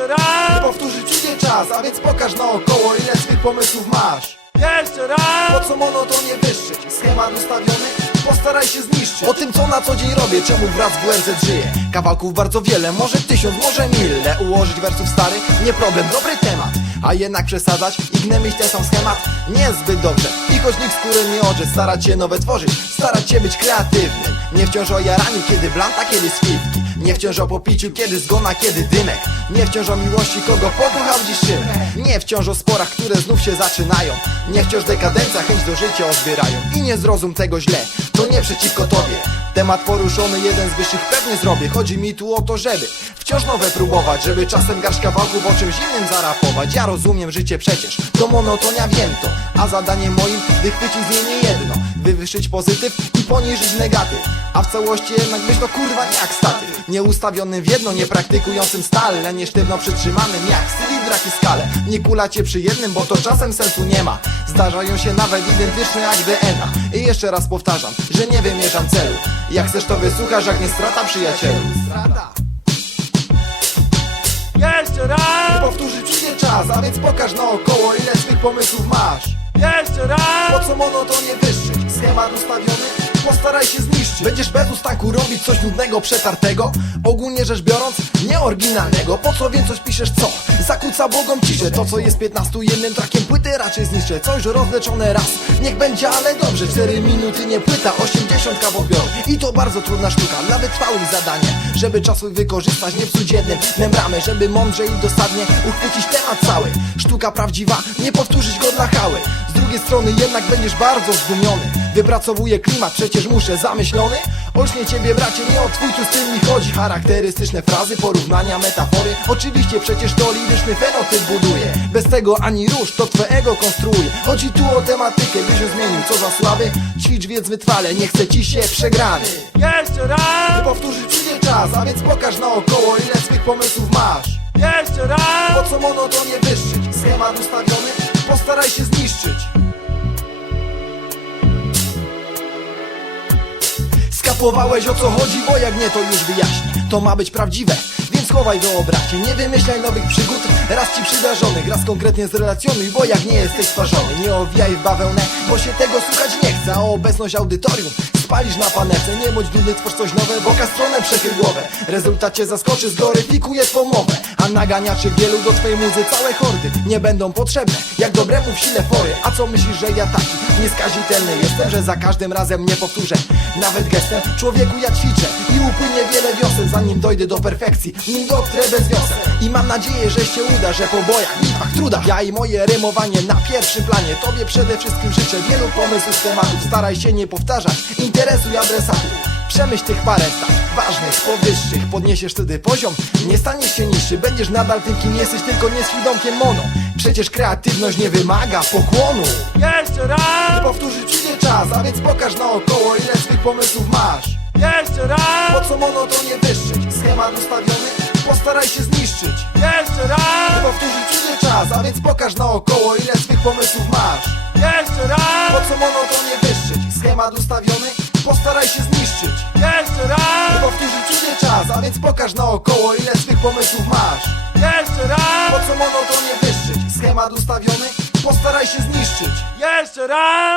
Jeszcze raz! Powtórzyć przyjdzie czas, a więc pokaż naokoło ile swych pomysłów masz Jeszcze raz! Po co monotonie wyższyć? Schemat ustawiony? Postaraj się zniszczyć O tym co na co dzień robię, czemu wraz w WRZ żyję Kawałków bardzo wiele, może tysiąc, może mille Ułożyć wersów starych? Nie problem, dobry temat a jednak przesadzać i gnębić ten sam schemat niezbyt dobrze I choć nikt skóry nie oczy, starać się nowe tworzyć Starać się być kreatywnym Nie wciąż o jaraniu, kiedy blanta, kiedy skwitki Nie wciąż o popiciu, kiedy zgona, kiedy dymek. Nie wciąż o miłości, kogo pokochał szymek Nie wciąż o sporach, które znów się zaczynają. Nie wciąż dekadencja, chęć do życia odbierają. I nie zrozum tego źle, to nie przeciwko tobie. Temat poruszony, jeden z wyższych pewnie zrobię. Chodzi mi tu o to, żeby wciąż nowe próbować Żeby czasem garść kawałków o czymś innym zarapować. Ja rozumiem życie przecież, to monotonia wiem to A zadaniem moim wychwycić z niej nie jedno Wywyższyć pozytyw i poniżyć negatyw. A w całości jednak być to kurwa jak statyw Nie ustawionym w jedno, nie praktykującym stale Nie sztywno przytrzymanym jak cylindrak i skale Nie kulacie przy jednym, bo to czasem sensu nie ma. Zdarzają się nawet identyczne jak DNA I jeszcze raz powtarzam, że nie wymierzam celu. Jak chcesz to wysłuchasz, jak nie strata przyjacielu. Strata. Jeszcze raz! Powtórzyć przyjdzie czas, a więc pokaż naokoło ile swych pomysłów masz Jeszcze raz! Po co monotonie wyższyć? Schemat ustawiony? Postaraj się zniszczyć. Będziesz bez ustanku robić coś nudnego, przetartego. Ogólnie rzecz biorąc, nieoryginalnego Po co więc coś piszesz co? Zakłóca błogą ciszę. To co jest 15 jednym trakiem płyty raczej zniszczę. Coś rozleczone raz, niech będzie ale dobrze. 4 minuty nie płyta, 80 kawobioru I to bardzo trudna sztuka, dla wytrwałych zadanie. Żeby czasu wykorzystać, nie psuć jednym membramy Żeby mądrze i dosadnie uchwycić temat cały. Sztuka prawdziwa, nie powtórzyć go dla hały drugiej strony jednak będziesz bardzo zdumiony. Wypracowuję klimat, przecież muszę zamyślony. Olśnie ciebie bracie, nie o twój tu styl mi chodzi. Charakterystyczne frazy, porównania, metafory. Oczywiście przecież to liryczny fenotyp buduje. Bez tego ani rusz, to twe ego konstruuje. Chodzi tu o tematykę, byś ją zmienił, co za słaby. Ćwicz więc wytrwale, nie chce ci się przegrany. Jeszcze raz! Powtórzyć przyjdzie czas, a więc pokaż naokoło ile swych pomysłów masz. Jeszcze raz! Po co monotonie wyższyć? Schemat ustawiony? Postaraj się zniszczyć Skapowałeś o co chodzi, bo jak nie to już wyjaśnię. To ma być prawdziwe, więc chowaj wyobraźnię. Nie wymyślaj nowych przygód, raz ci przydarzonych Raz konkretnie zrelacjonuj, bo jak nie jesteś twarzony Nie owijaj w bawełnę, bo się tego słuchać nie chce. A obecność audytorium spalisz na panewce. Nie bądź dumny, tworz coś nowe, boka stronę przechyl głowę. Rezultat cię zaskoczy, zgloryfikuje twą mowę A naganiaczy wielu do twojej muzy całe hordy Nie będą potrzebne, jak dobremu w sile fory A co myślisz, że ja taki nieskazitelny jestem Że za każdym razem nie powtórzę, nawet gestem Człowieku ja ćwiczę i upłynie wiele wiosen Zanim dojdę do perfekcji, nim dotrę bez wiosen nadzieję, że się uda, że po bojach, bitwach, trudach. Ja i moje rymowanie na pierwszym planie. Tobie przede wszystkim życzę wielu pomysłów, tematów. Staraj się nie powtarzać, interesuj adresatów Przemyśl tych parę zdań, ważnych, powyższych. Podniesiesz wtedy poziom, nie staniesz się niższy Będziesz nadal tym, kim jesteś, tylko nie świadomkiem mono. Przecież kreatywność nie wymaga pokłonu. Jeszcze raz! Powtórzyć przyjdzie czas, a więc pokaż naokoło ile swych pomysłów masz. Jeszcze raz! Po co monotonie wyższyć? Schemat ustawiony? Postaraj się czas, a więc pokaż naokoło ile swych pomysłów masz Jeszcze raz! Po co monotonie wyższyć? Schemat ustawiony? Postaraj się zniszczyć Jeszcze raz! Powtórzyć przyjdzie czas, a więc pokaż naokoło ile swych pomysłów masz Jeszcze raz! Po co monotonie wyższyć? Schemat ustawiony? Postaraj się zniszczyć Jeszcze raz!